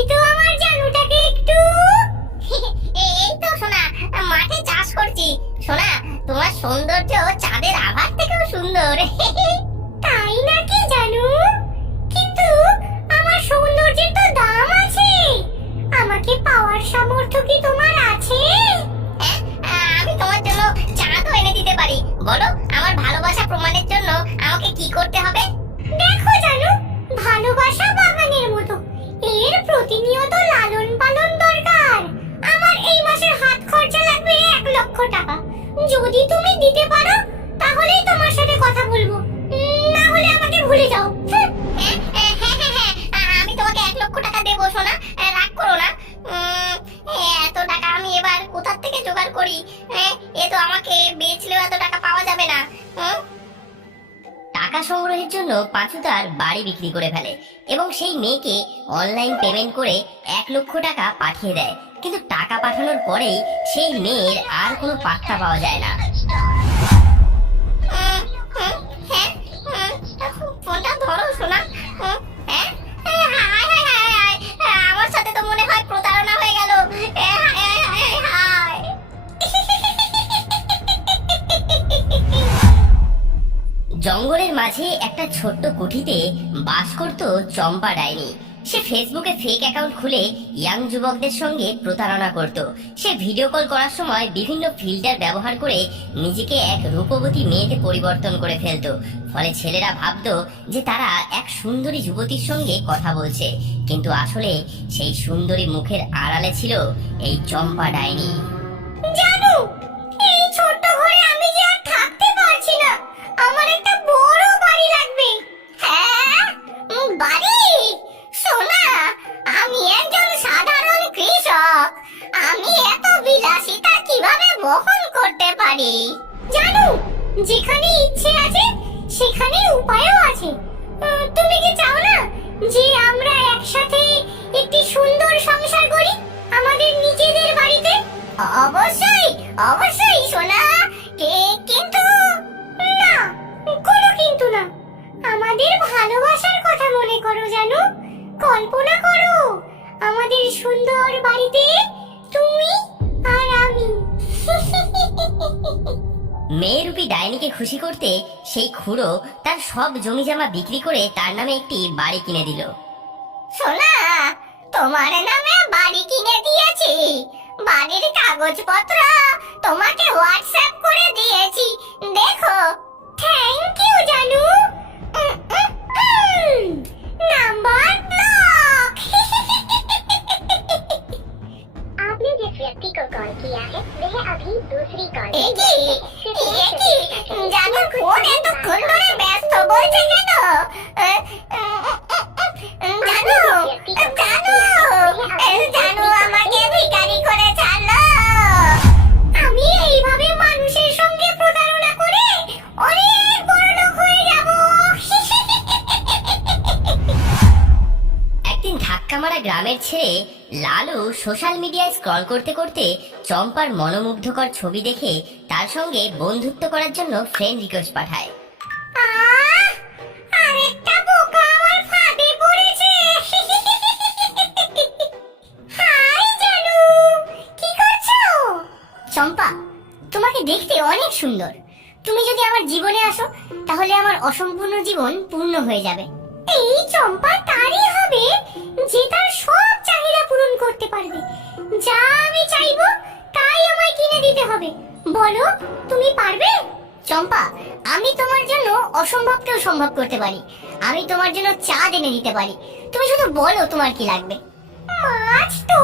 দেখি তো আমার জানুটাকে একটু। এই তো সোনা, মাঠে চাষ করছি। সোনা, তোমার সৌন্দর্য চাঁদের আভার থেকেও সুন্দর। তাই নাকি জানু? কিন্তু আমার সৌন্দর্যের তো দাম আছে। আমাকে পাওয়ার সামর্থ্য কি তোমার আছে? আমি তোমার জন্য চাঁদও এনে দিতে পারি। বলো, আমার ভালোবাসা প্রমাণের জন্য আমাকে কি করতে হবে? দেখো জানু, ভালোবাসা বাগানের মতো, এর প্রতিনিয়ত লালন পালন দরকার। আমার এই মাসের হাত খরচা লাগবে 1,00,000 টাকা। যদি তুমি দিতে পারো তাহলেই তোমার সাথে কথা বলবো, না হলে আমাকে ভুলে যাও। আমি তোমাকে 1,00,000 টাকা দেবো সোনা, রাগ করো না। এত টাকা আমি এবার কোথা থেকে জোগাড় করি? এ তো আমাকে বেচলেও এত টাকা পাওয়া যাবে না। টাকা সংগ্রহের জন্য পাঁচু তার বাড়ি বিক্রি করে ফেলে এবং সেই মেয়েকে অনলাইন পেমেন্ট করে 1,00,000 টাকা পাঠিয়ে দেয়। কিন্তু টাকা পাঠানোর পরেই সেই মেয়ের আর কোনো পাত্তা পাওয়া যায় না। ফোনটা ধরো সোনা। আমার সাথে তো মনে হয় প্রতারণা হয়ে গেল। জঙ্গলের মাঝে একটা ছোট্ট কুঠিতে বাস করত চম্পা ডাইনি। সে ফেসবুকে ফেক অ্যাকাউন্ট খুলে ইয়াং যুবকদের সঙ্গে প্রতারণা করত। সে ভিডিও কল করার সময় বিভিন্ন ফিল্টার ব্যবহার করে নিজেকে এক রূপবতী মেয়েতে পরিবর্তন করে ফেলত। ফলে ছেলেরা ভাবতো যে তারা এক সুন্দরী যুবতীর সঙ্গে কথা বলছে, কিন্তু আসলে সেই সুন্দরী মুখের আড়ালে ছিল এই চম্পা ডাইনি। জানো, এই ছোট্ট ঘরে আমি যে আর থাকতে পারছি না। আমার একটা বড় বাড়ি লাগবে। হ্যাঁ, বাড়ি? সোনা, আমি একজন সাধারণ কৃষক। আমি এত বিলাসিতা কিভাবে বহন করতে পারি? জানো, যেখানে ইচ্ছে আছে সেখানে উপায়ও আছে। তুমি কি চাও না যে আমরা একসাথে একটি সুন্দর সংসার করি আমাদের নিজেদের বাড়িতে? অবশ্যই অবশ্যই সোনা, কিন্তু না, কোনো কিন্তু না। আমাদের ভালোবাসার কথা মনে করো জানো। কল্পনা করো আমাদের সুন্দর বাড়িতে তুমি আর আমি। মেয়েরূপী ডাইনিকে খুশি করতে সেই খুড়ো তার সব জমি জমা বিক্রি করে তার নামে একটি বাড়ি কিনে দিল। সোনা, তোমার নামে বাড়ি কিনে দিয়েছি। বাড়ির কাগজপত্র তোমাকে হোয়াটসঅ্যাপ করে দিয়েছি, দেখো। থ্যাংক ইউ জানু। Number block. आपने जिस व्यक्ति को कॉल किया है वह अभी दूसरी कॉल জানো ফোন এতক্ষণ ধরে ব্যস্ত বলছে কেন? জানো জানো আমাকে ভিখারি করে ছাড়লো। আমি এইভাবে মানুষের সঙ্গে প্রতারণা করে অনেক বড় লোক হয়ে যাব। একদিন ধাক্কা মারা গ্রামের ছেলে লালু সোশ্যাল মিডিয়ায় স্ক্রল করতে করতে চম্পার মনোমুগ্ধকর ছবি দেখে তার সঙ্গে বন্ধুত্ব করার জন্য ফ্রেন্ড রিকোয়েস্ট পাঠায়। আরেকটা বোকা আমার ফাঁদে পড়েছে। হাই জানু, কি করছো? চম্পা, তোমাকে দেখতে অনেক সুন্দর। তুমি যদি আমার জীবনে আসো তাহলে আমার অসম্পূর্ণ জীবন পূর্ণ হয়ে যাবে। এই চম্পা তারই হবে যে তার সব চাহিদা পূরণ করতে পারবে। যা আমি চাইবো তাই আমায় কিনে দিতে হবে। বলো, তুমি পারবে? চম্পা, আমি তোমার জন্য অসম্ভবকেও সম্ভব করতে পারি। আমি তোমার জন্য চাঁদ এনে দিতে পারি। তুমি শুধু বলো তোমার কি লাগবে। মাছ তো